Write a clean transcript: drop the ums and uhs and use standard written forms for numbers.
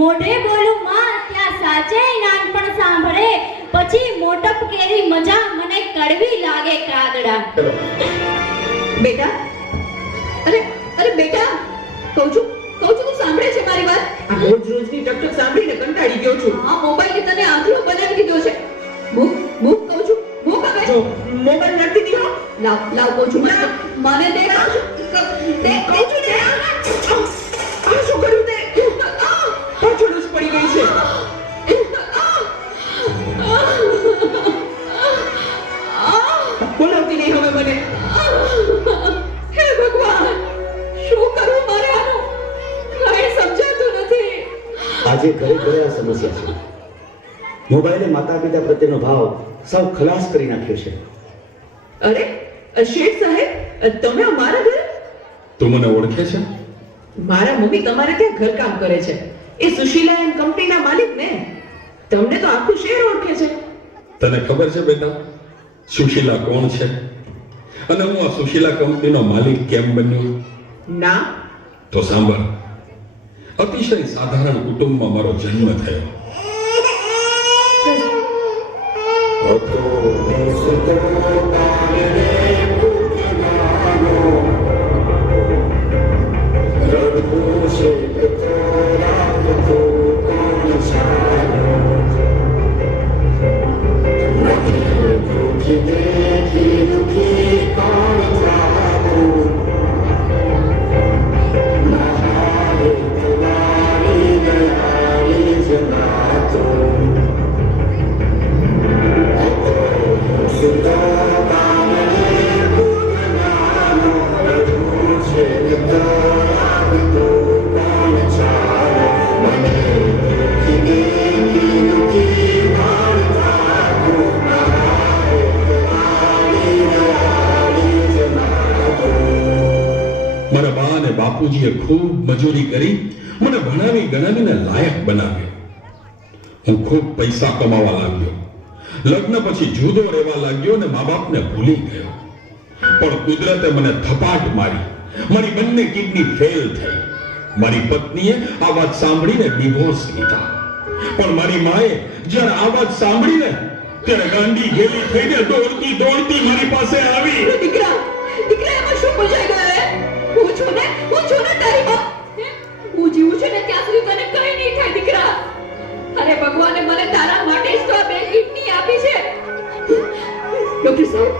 મોઢે બોલું માં ત્યાં સાચે નાનપણ સાંભળે, પછી મોટપ કેરી મજા મને કડવી લાગે કાગડા. બેટા, અરે અરે બેટા, કહું છું તું સાંભળે છે મારી વાત? આ રોજની ટકટક સાંભળીને કંટાળી ગયો છું. આ મોબાઈલ ને તને આંધળો બનાવી દીધો છે. મૂક કહું છું, મૂક હવે. જો મોબાઈલ નથી દીધો, લાવ કહું છું. મને દે, કહું છું દે. આ શું કર્યું તે? પાછળ જ પડી ગઈ છે. બોલાવતી નહીં હવે મને. હે ભગવાન, શું કરું મારે આનું? કઈ સમજાતું નથી. આજે ઘરે ઘરે આ સમસ્યા છે. મોબાઈલે માતા પિતા પ્રત્યેનો ભાવ સૌ ખલાસ કરી નાખ્યો છે. અરે શેઠ સાહેબ, તમે અમારા ઘરે? તું મને ઓળખે છે? મારા મમ્મી તમારે ત્યાં ઘરકામ કરે છે. એ સુશીલા એન્ડ કંપનીના માલિક ને. તમને તો આખું શહેર ઓળખે છે. તને ખબર છે બેટા સુશીલા કોણ છે અને હું આ સુશીલા કંપનીનો માલિક કેમ બન્યો? ના. તો સાંભળ. અતિશય સાધારણ કુટુંબમાં મારો જન્મ થયો. મારા બા અને બાપુજીએ ખૂબ મજૂરી કરી મને ભણાવી ગણાવીને લાયક બનાવ્યો. હું ખૂબ પૈસા કમાવા લાગ્યો. લગ્ન પછી જુદો રહેવા લાગ્યો અને મા બાપને ભૂલી ગયો. પણ કુદરતે મને થપાટ મારી. મારી બંને કિડની ફેલ થઈ. મારી પત્નીએ આ વાત સાંભળીને ડિવોર્સ લીધા. પણ મારી માએ જ્યારે આ વાત સાંભળીને ત્યારે ગાંડી ગેલી થઈને દોડતી દોડતી મારી પાસે આવી. દીકરા એમાં શું બોલાઈ ગયો? હું છું ને તારી માં. હું જીવું છું ને ત્યાં સુધી તને કઈ નહીં થાય દીકરા. અરે ભગવાને મને તારા માટે જ તો આ બે કિડની આપી છે. ડોક્ટર સાહેબ,